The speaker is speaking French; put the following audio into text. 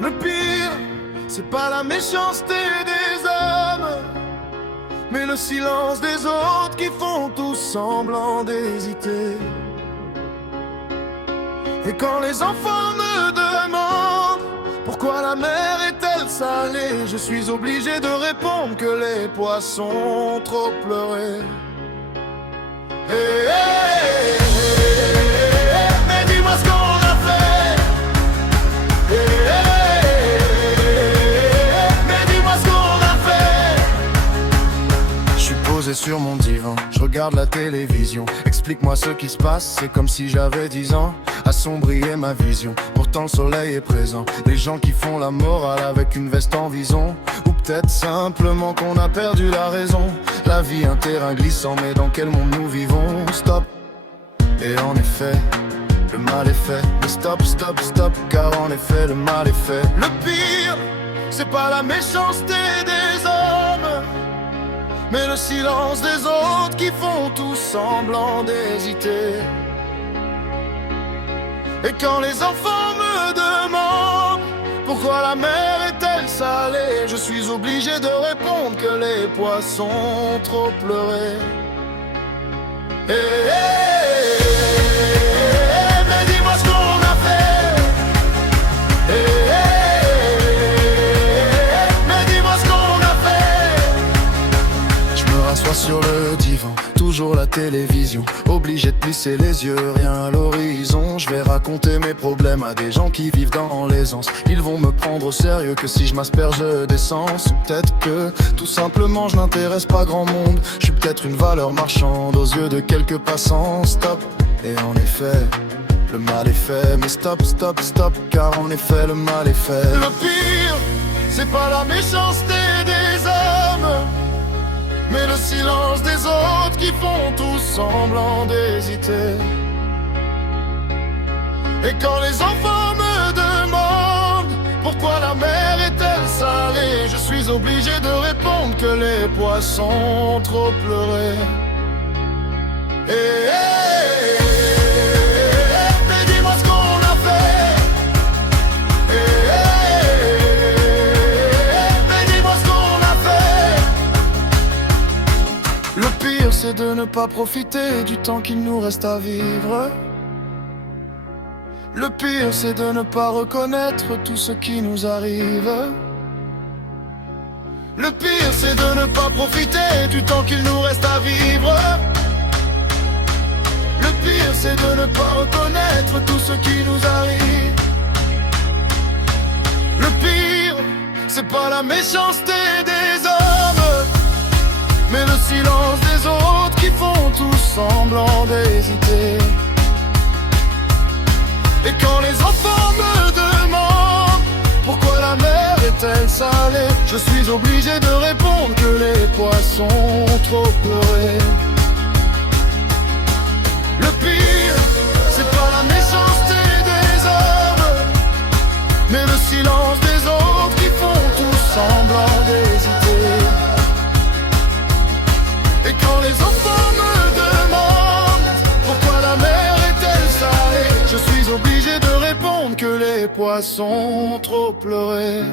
Le pire, c'est pas la méchanceté des hommes, mais le silence des autres qui font tous semblant d'hésiter. Et quand les enfants me demandent pourquoi la mer est-elle salée, je suis obligé de répondre que les poissons ont trop pleuré. Mais dis-moi ce qu'on a fait. Mais dis-moi ce qu'on a fait. Je suis posé sur mon divan, je regarde la télévision. Explique-moi ce qui se passe, c'est comme si j'avais 10 ans. Assombrir ma vision, pourtant le soleil est présent. Les gens qui font la morale avec une veste en vison, ou peut-être simplement qu'on a perdu la raison. La vie un terrain glissant, mais dans quel monde nous vivons? Stop. Et en effet, le mal est fait. Mais stop, stop, stop, car en effet le mal est fait. Le pire, c'est pas la méchanceté des hommes, mais le silence des autres qui font tous semblant d'hésiter. Et quand les enfants me demandent pourquoi la mer est-elle salée, je suis obligé de répondre que les poissons ont trop pleuré. Mais dis-moi ce qu'on a fait. Mais dis-moi ce qu'on a fait. Je me rassois sur le divan, toujours la télévision, obligé de plisser les yeux, rien à l'horizon. Je vais raconter mes problèmes à des gens qui vivent dans l'aisance. Ils vont me prendre au sérieux que si je m'asperge d'essence. Ou peut-être que, tout simplement, je n'intéresse pas grand monde. Je suis peut-être une valeur marchande aux yeux de quelques passants. Stop, et en effet, le mal est fait. Mais stop, stop, stop, car en effet, le mal est fait. Le pire, c'est pas la méchanceté des hommes, mais le silence des autres qui font tous semblant d'hésiter. Et quand les enfants me demandent pourquoi la mer est-elle salée, je suis obligé de répondre que les poissons ont trop pleuré. Mais dis-moi ce qu'on a fait. Mais dis-moi ce qu'on a fait. Le pire, c'est de ne pas profiter du temps qu'il nous reste à vivre. Le pire, c'est de ne pas reconnaître tout ce qui nous arrive. Le pire, c'est de ne pas profiter du temps qu'il nous reste à vivre. Le pire, c'est de ne pas reconnaître tout ce qui nous arrive. Le pire, c'est pas la méchanceté des hommes, mais le silence des autres qui font tous semblant d'hésiter. Et quand les enfants me demandent pourquoi la mer est-elle salée, je suis obligé de répondre que les poissons ont trop pleuré. Le pire, c'est pas la méchanceté des hommes, mais le silence des autres qui font tous semblant d'hésiter. Et quand les enfants me demandent pourquoi la mer est-elle salée, je suis obligé de répondre que les poissons ont trop pleuré.